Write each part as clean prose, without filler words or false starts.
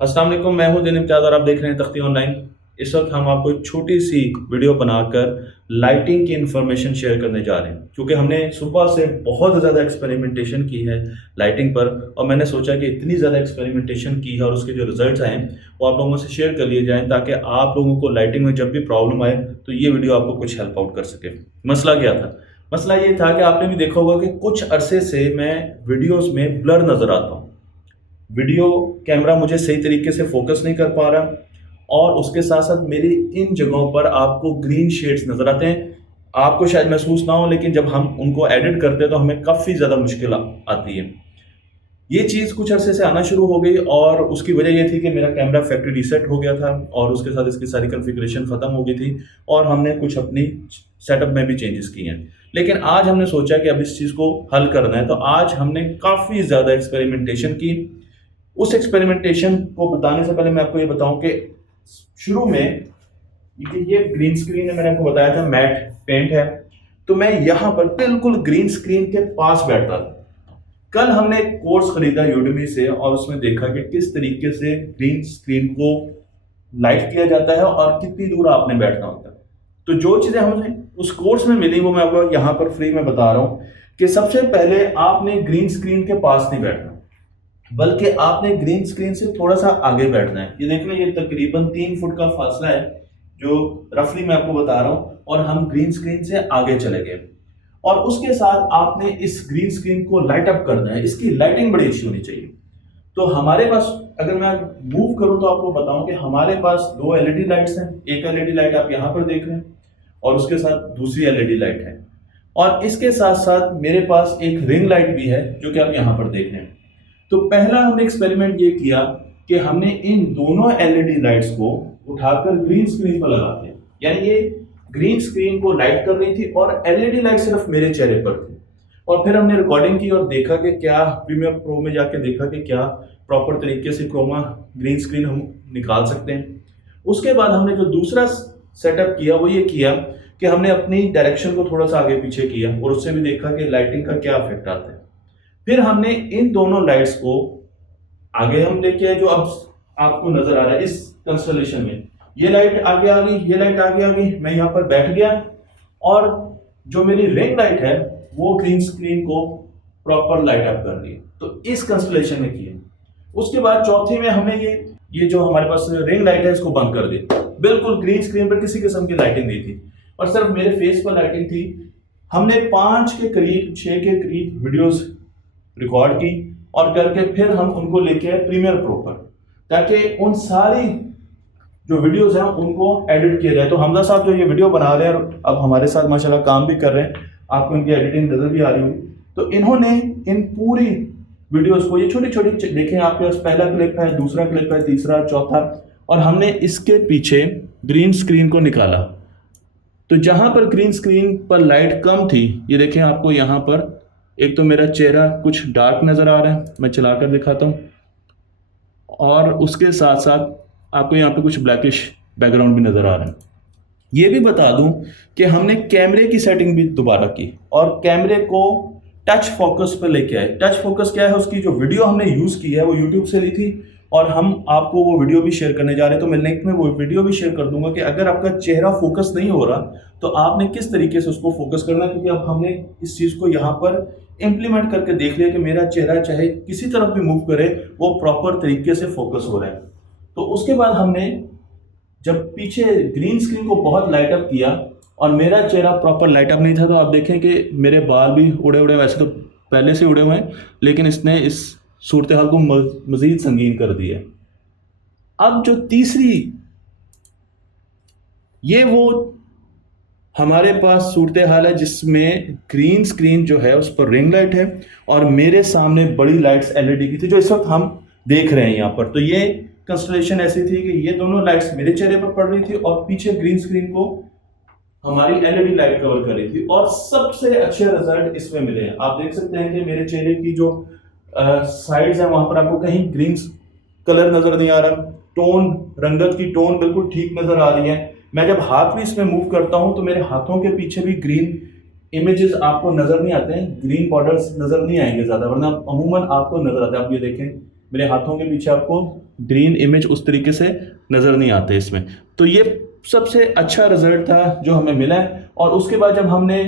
अस्सलाम वालेकुम, मैं हूं दिन इम्तियाज़ और आप देख रहे हैं तख्ती ऑनलाइन। इस वक्त हम आपको एक छोटी सी वीडियो बनाकर लाइटिंग की इन्फॉर्मेशन शेयर करने जा रहे हैं, क्योंकि हमने सुबह से बहुत ज़्यादा एक्सपेरिमेंटेशन की है लाइटिंग पर। और मैंने सोचा कि इतनी ज़्यादा एक्सपेरिमेंटेशन की है और उसके जो रिजल्ट्स आए हैं वो आप लोगों से शेयर कर लिए जाएँ, ताकि आप लोगों को लाइटिंग में जब भी प्रॉब्लम आए तो ये वीडियो आपको कुछ हेल्प आउट कर सके। मसला क्या था? मसला ये था कि आपने भी देखा होगा कि कुछ अरसे से मैं वीडियोज़ में ब्लर नज़र आता हूँ। वीडियो कैमरा मुझे सही तरीके से फोकस नहीं कर पा रहा, और उसके साथ साथ मेरी इन जगहों पर आपको ग्रीन शेड्स नज़र आते हैं। आपको शायद महसूस ना हो, लेकिन जब हम उनको एडिट करते हैं तो हमें काफ़ी ज़्यादा मुश्किल आती है। ये चीज़ कुछ अरसे से आना शुरू हो गई, और उसकी वजह ये थी कि मेरा कैमरा फैक्ट्री रीसेट हो गया था और उसके साथ इसकी सारी कॉन्फ़िगरेशन ख़त्म हो गई थी, और हमने कुछ अपनी सेटअप में भी चेंजेस किए हैं। लेकिन आज हमने सोचा कि अब इस चीज़ को हल करना है, तो आज हमने काफ़ी ज़्यादा एक्सपेरिमेंटेशन की। उस एक्सपेरिमेंटेशन को बताने से पहले मैं आपको ये बताऊं कि शुरू में ये ग्रीन स्क्रीन है, मैंने आपको बताया था मैट पेंट है, तो मैं यहाँ पर बिल्कुल ग्रीन स्क्रीन के पास बैठता था। कल हमने एक कोर्स खरीदा यूडेमी से, और उसमें देखा कि किस तरीके से ग्रीन स्क्रीन को लाइट किया जाता है और कितनी दूर आपने बैठना होता है। तो जो चीज़ें हमें उस कोर्स में मिली वो मैं आपको यहाँ पर फ्री में बता रहा हूँ कि सबसे पहले आपने ग्रीन स्क्रीन के पास नहीं बैठना, बल्कि आपने ग्रीन स्क्रीन से थोड़ा सा आगे बैठना है। ये देखना, ये तकरीबन 3 फुट का फासला है जो रफली मैं आपको बता रहा हूँ, और हम ग्रीन स्क्रीन से आगे चले गए। और उसके साथ आपने इस ग्रीन स्क्रीन को लाइट अप करना है, इसकी लाइटिंग बड़ी अच्छी होनी चाहिए। तो हमारे पास, अगर मैं मूव करूं तो आपको बताऊं कि हमारे पास 2 एलईडी लाइट्स हैं। एक एलईडी लाइट आप यहाँ पर देख रहे हैं, और उसके साथ दूसरी एलईडी लाइट है, और इसके साथ साथ मेरे पास एक रिंग लाइट भी है जो कि आप यहाँ पर देख रहे हैं। तो पहला हमने एक्सपेरिमेंट ये किया कि हमने इन दोनों एलईडी लाइट्स को उठाकर ग्रीन स्क्रीन पर लगा दिया, यानी ये ग्रीन स्क्रीन को लाइट कर रही थी और एलईडी लाइट सिर्फ मेरे चेहरे पर थी। और फिर हमने रिकॉर्डिंग की और देखा कि क्या, प्रीमियर प्रो में जाके देखा कि क्या प्रॉपर तरीके से क्रोमा ग्रीन स्क्रीन हम निकाल सकते हैं। उसके बाद हमने जो दूसरा सेटअप किया वो ये किया कि हमने अपनी डायरेक्शन को थोड़ा सा आगे पीछे किया, और उससे भी देखा कि लाइटिंग का क्या इफेक्ट आता है। फिर हमने इन दोनों लाइट्स को आगे हम लेके आए, जो अब आपको नजर आ रहा है इस कंस्टलेशन में। ये लाइट आगे आ गई, ये लाइट आगे आ गई, मैं यहाँ पर बैठ गया, और जो मेरी रिंग लाइट है वो ग्रीन स्क्रीन को प्रॉपर लाइट अप कर रही है। तो इस कंस्टलेशन में किया। उसके बाद चौथी में हमने ये जो हमारे पास रिंग लाइट है इसको बंद कर दिया। बिल्कुल ग्रीन स्क्रीन पर किसी किस्म की लाइटिंग नहीं थी, और सिर्फ मेरे फेस पर लाइटिंग थी। हमने 5 के करीब 6 के करीब वीडियोस रिकॉर्ड की, और करके फिर हम उनको लेके आए प्रीमियर प्रो पर, ताकि उन सारी जो वीडियोस हैं उनको एडिट किया जाए। तो हमजा साहब जो ये वीडियो बना रहे हैं और अब हमारे साथ माशाल्लाह काम भी कर रहे हैं, आपको इनकी एडिटिंग नजर भी आ रही होगी। तो इन्होंने इन पूरी वीडियोस को, ये छोटी छोटी देखें आपके पास, पहला क्लिप है, दूसरा क्लिप है, तीसरा, चौथा, और हमने इसके पीछे ग्रीन स्क्रीन को निकाला। तो जहां पर ग्रीन स्क्रीन पर लाइट कम थी, ये देखें आपको यहाँ पर एक तो मेरा चेहरा कुछ डार्क नज़र आ रहा है, मैं चलाकर दिखाता हूँ, और उसके साथ साथ आपको यहाँ पे कुछ ब्लैकिश बैकग्राउंड भी नज़र आ रहा है। ये भी बता दूं कि हमने कैमरे की सेटिंग भी दोबारा की, और कैमरे को टच फोकस पर लेके आए। टच फोकस क्या है? उसकी जो वीडियो हमने यूज़ की है वो यूट्यूब से ली थी, और हम आपको वो वीडियो भी शेयर करने जा रहे हैं। तो मैं लिंक में वो वीडियो भी शेयर कर दूंगा कि अगर आपका चेहरा फोकस नहीं हो रहा तो आपने किस तरीके से उसको फोकस करना है, क्योंकि अब हमने इस चीज़ को यहाँ पर इम्प्लीमेंट करके देख लिया कि मेरा चेहरा चाहे किसी तरफ भी मूव करे वो प्रॉपर तरीके से फोकस हो रहा है। तो उसके बाद हमने जब पीछे ग्रीन स्क्रीन को बहुत लाइट अप किया और मेरा चेहरा प्रॉपर लाइट अप नहीं था, तो आप देखें कि मेरे बाल भी उड़े उड़े, वैसे तो पहले से उड़े हुए हैं, लेकिन इसने इस सूरत हाल को मजीद संगीन कर दिया। अब जो तीसरी, ये वो हमारे पास सूरत हाल है जिसमें ग्रीन स्क्रीन जो है उस पर रिंग लाइट है, और मेरे सामने बड़ी लाइट्स एलईडी की थी जो इस वक्त हम देख रहे हैं यहाँ पर। तो ये कंस्टलेशन ऐसी थी कि ये दोनों लाइट्स मेरे चेहरे पर पड़ रही थी, और पीछे ग्रीन स्क्रीन को हमारी एलईडी लाइट कवर कर रही थी, और सबसे अच्छे रिजल्ट इसमें मिले हैं। आप देख सकते हैं कि मेरे चेहरे की जो साइड्स है वहां पर आपको कहीं ग्रीन कलर नजर नहीं आ रहा, टोन, रंगत की टोन बिल्कुल ठीक नजर आ रही है। मैं जब हाथ भी इसमें मूव करता हूं तो मेरे हाथों के पीछे भी ग्रीन इमेजेस आपको नजर नहीं आते हैं, ग्रीन बॉर्डर्स नजर नहीं आएंगे ज्यादा, वरना अमूमन आपको नजर आते हैं। आप ये देखें मेरे हाथों के पीछे आपको ग्रीन इमेज उस तरीके से नज़र नहीं आते इसमें। तो ये सबसे अच्छा रिजल्ट था जो हमें मिला है। और उसके बाद जब हमने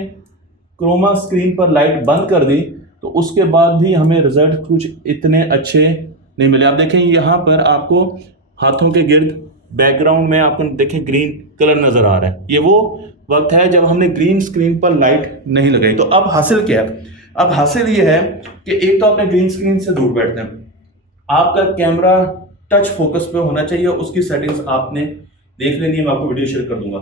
क्रोमा स्क्रीन पर लाइट बंद कर दी तो उसके बाद भी हमें रिजल्ट कुछ इतने अच्छे नहीं मिले। आप देखें यहाँ पर आपको हाथों के गिर्द बैकग्राउंड में आपको देखें ग्रीन कलर नज़र आ रहा है। ये वो वक्त है जब हमने ग्रीन स्क्रीन पर लाइट नहीं लगाई। तो अब हासिल क्या है? अब हासिल ये है कि एक तो आपने ग्रीन स्क्रीन से दूर बैठना है, आपका कैमरा टच फोकस पे होना चाहिए, उसकी सेटिंग्स आपने देख लेनी है, मैं आपको वीडियो शेयर कर दूंगा।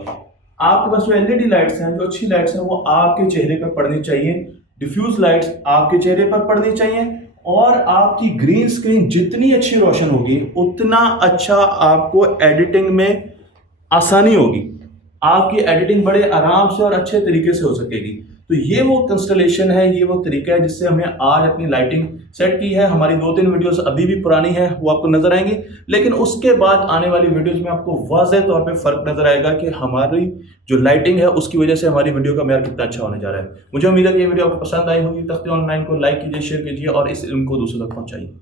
आपके पास जो एलईडी लाइट्स हैं, जो अच्छी लाइट्स हैं, वो आपके चेहरे पर पड़नी चाहिए, डिफ्यूज लाइट्स आपके चेहरे पर पड़नी चाहिए। और आपकी ग्रीन स्क्रीन जितनी अच्छी रोशन होगी उतना अच्छा आपको एडिटिंग में आसानी होगी, आपकी एडिटिंग बड़े आराम से और अच्छे तरीके से हो सकेगी। तो ये वो कंस्टलेशन है, ये वो तरीका है जिससे हमने आज अपनी लाइटिंग सेट की है। हमारी 2-3 वीडियोस अभी भी पुरानी है, वो आपको नजर आएंगी, लेकिन उसके बाद आने वाली वीडियोस में आपको वाज़ेह तौर पे फर्क नजर आएगा कि हमारी जो लाइटिंग है उसकी वजह से हमारी वीडियो का मेयार कितना अच्छा होने जा रहा है। मुझे उम्मीद है कि ये वीडियो आपको पसंद आई होगी। तख्ती ऑनलाइन को लाइक कीजिए, शेयर कीजिए और इस इल्म को दूसरों तक पहुंचाइए।